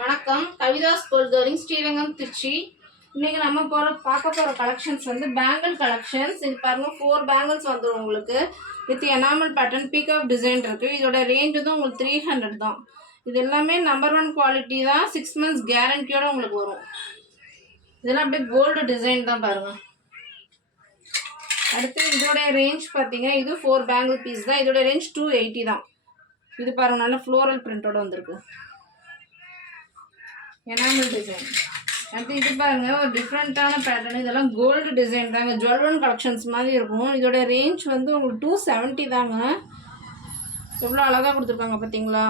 வணக்கம். Kavidas gold covering Srirangam Trichy. இன்னைக்கு நம்ம பார்க்க போகிற கலெக்ஷன்ஸ் வந்து பேங்கிள் கலெக்ஷன்ஸ். இது பாருங்கள், 4 பேங்கிள்ஸ் வந்துடும் உங்களுக்கு with enamel pattern peacock design இருக்குது. இதோட ரேஞ்ச் வந்து உங்களுக்கு 300 தான். இது எல்லாமே நம்பர் 1 குவாலிட்டி தான். 6 months கேரண்டியோடு உங்களுக்கு வரும். இதெல்லாம் அப்படியே கோல்டு டிசைன் தான் பாருங்கள். அடுத்து இதோட ரேஞ்ச் பார்த்தீங்க, இது 4 பேங்கிள் பீஸ் தான். இதோட ரேஞ்ச் 280 தான். இது பாருங்கள், நல்ல ஃப்ளோரல் பிரிண்டோட வந்திருக்கு, எனாமல் டிசைன். அடுத்து இது பாருங்கள், ஒரு டிஃப்ரெண்ட்டான பேட்டர்ன். இதெல்லாம் கோல்டு டிசைன் தாங்க, ஜுவல்வன் கலெக்ஷன்ஸ் மாதிரி இருக்கும். இதோட ரேஞ்ச் வந்து உங்களுக்கு 270 தாங்க. எவ்வளோ அழகாக கொடுத்துருக்காங்க பார்த்தீங்களா.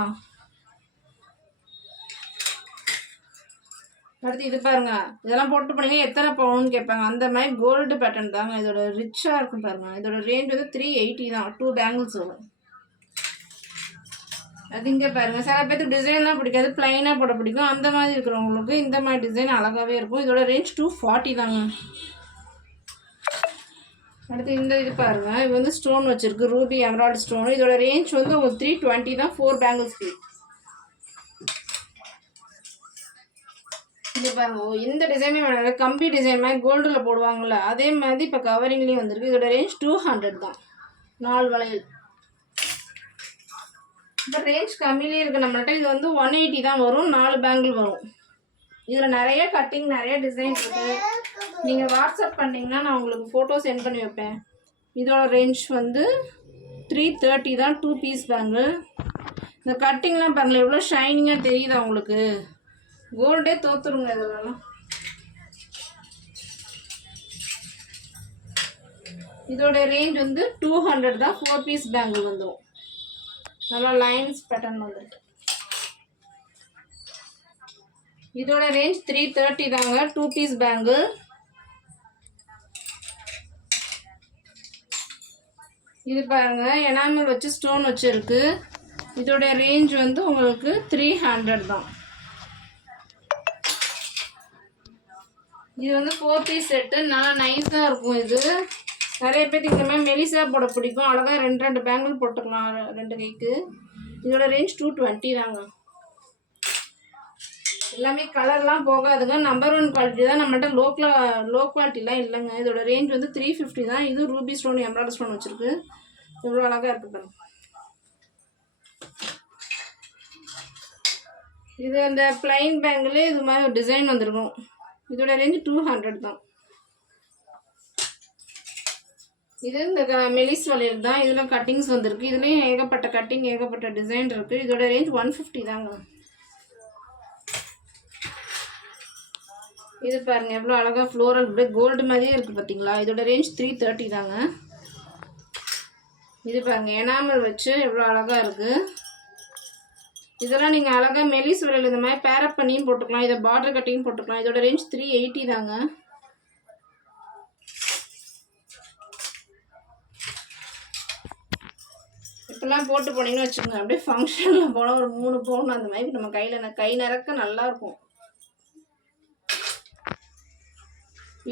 அடுத்து இது பாருங்கள், இதெல்லாம் போட்டு போனீங்கன்னா எத்தனை பவுன்னு கேட்பாங்க. அந்த மாதிரி கோல்டு பேட்டர்ன் தாங்க. இதோட ரிச்சாக இருக்கும் பாருங்கள். இதோட ரேஞ்ச் வந்து 380 தான். 2 பேங்கிள்ஸ் வரும். அது இங்கே பாருங்கள், சில பேருக்கு டிசைன்லாம் பிடிக்காது, ப்ளைனாக போட பிடிக்கும். அந்த மாதிரி இருக்கிறவங்களுக்கு இந்த மாதிரி டிசைன் அழகாகவே இருக்கும். இதோட ரேஞ்ச் 240 தாங்க. அடுத்து இந்த இது பாருங்கள், இது வந்து ஸ்டோன் வச்சுருக்கு, ரூபி எமரால்டு ஸ்டோன். இதோட ரேஞ்ச் வந்து உங்களுக்கு 320 தான். 4 பேங்கிள்ஸ் பீஸ். இது பாருங்கள், இந்த டிசைனே வேணும், கம்பி டிசைன் மாதிரி கோல்டில் போடுவாங்கள்ல, அதே மாதிரி இப்போ கவரிங்லேயும் வந்திருக்கு. இதோட ரேஞ்ச் 200 தான். 4 வளையல். இப்போ ரேஞ்ச் கம்மியிலே இருக்குது நம்மள்கிட்ட. இது வந்து 180 தான் வரும். 4 பேங்கிள் வரும். இதில் நிறைய கட்டிங், நிறைய டிசைன் இருக்குது. நீங்கள் வாட்ஸ்அப் பண்ணிங்கன்னா நான் உங்களுக்கு ஃபோட்டோ சென்ட் பண்ணி வைப்பேன். இதோட ரேஞ்ச் வந்து 330 தான். 2 பீஸ் பேங்கிள். இந்த கட்டிங்லாம் பாருங்கள், எவ்வளோ ஷைனிங்காக தெரியுதா உங்களுக்கு. கோல்டே தோற்றுருங்க இதெல்லாம். இதோட ரேஞ்ச் வந்து 200 தான். 4 பீஸ் பேங்கிள் வந்துடும். நல்லா லைன்ஸ் பேட்டர்ன் வந்துருக்கு. இதோட ரேஞ்ச் 330 தாங்க. 2 பீஸ் பேங்கிள். இது பாருங்க, எனாமல் வச்சு ஸ்டோன் வச்சுருக்கு. இதோட ரேஞ்ச் வந்து உங்களுக்கு 300 தான். இது வந்து 4 பீஸ் செட்டு. நல்லா நைஸாக இருக்கும். இது நிறைய பேருக்கு இந்த மாதிரி மெலிசா போட பிடிக்கும். அழகாக 2 பேங்கிள் போட்டுக்கலாம் 2 கைக்கு. இதோட ரேஞ்ச் 220 தாங்க. எல்லாமே கலர்லாம் போகாதுங்க. நம்பர் 1 குவாலிட்டி தான். நம்மகிட்ட லோ குவாலிட்டிலாம் இல்லைங்க. இதோட ரேஞ்ச் வந்து 350 தான். இது ரூபி ஸ்டோன் எம்ராய்டரி ஸ்டோன் வச்சுருக்கு. எவ்வளோ அழகாக இருக்குது பாருங்க. இது அந்த பிளைன் பேங்கிள் இது மாதிரி ஒரு டிசைன் வந்திருக்கும். இதோட ரேஞ்ச் 200 தான். இது இந்த மெலிஸ் வளையல் தான். இதில் கட்டிங்ஸ் வந்திருக்கு. இதுலேயும் ஏகப்பட்ட கட்டிங், ஏகப்பட்ட டிசைன் இருக்குது. இதோட ரேஞ்ச் 150 தாங்க. இது பாருங்கள், எவ்வளோ அழகாக ஃப்ளோரல் கோல்டு மாதிரியே இருக்குது பார்த்தீங்களா. இதோட ரேஞ்ச் 330 தாங்க. இது பாருங்கள், எனாமல் வச்சு எவ்வளோ அழகாக இருக்குது. இதெல்லாம் நீங்கள் அழகாக மெலிஸ் வளையல் இந்த மாதிரி பேரப் பண்ணியும் போட்டுக்கலாம். இதை பார்டர் கட்டிங் போட்டுக்கலாம். இதோட ரேஞ்ச் 380 தாங்க. இப்பெல்லாம் போட்டு போனீங்கன்னு வச்சுக்கோங்க, அப்படியே ஃபங்க்ஷனில் போனால் ஒரு 3 பவுன் அந்த மாதிரி நம்ம கை நிறக்க நல்லாயிருக்கும்.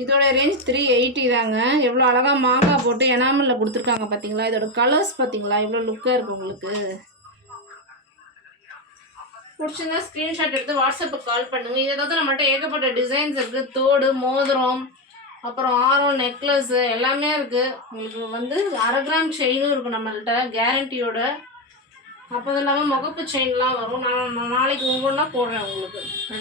இதோட ரேஞ்ச் 380 தாங்க. எவ்வளோ அழகாக மாங்காய் போட்டு எனாமலில் கொடுத்துருக்காங்க பார்த்தீங்களா. இதோட கலர்ஸ் பார்த்தீங்களா, எவ்வளோ லுக்காக இருக்குது உங்களுக்கு. பிடிச்சிருந்தா ஸ்க்ரீன்ஷாட் எடுத்து வாட்ஸ்அப்புக்கு கால் பண்ணுங்கள். இதை தவிர நம்மகிட்ட ஏகப்பட்ட டிசைன்ஸ் இருக்குது. தோடு, மோதிரம், அப்புறம் ஆரம், நெக்லஸ்ஸு எல்லாமே இருக்குது. உங்களுக்கு வந்து 1/2 கிராம் செயினும் இருக்குது நம்மள்கிட்ட கேரண்டியோட. அப்போ இல்லாமல் முகப்பு செயின்லாம் வரும். நான் நாளைக்கு ஒவ்வொன்றா போடுறேன் உங்களுக்கு.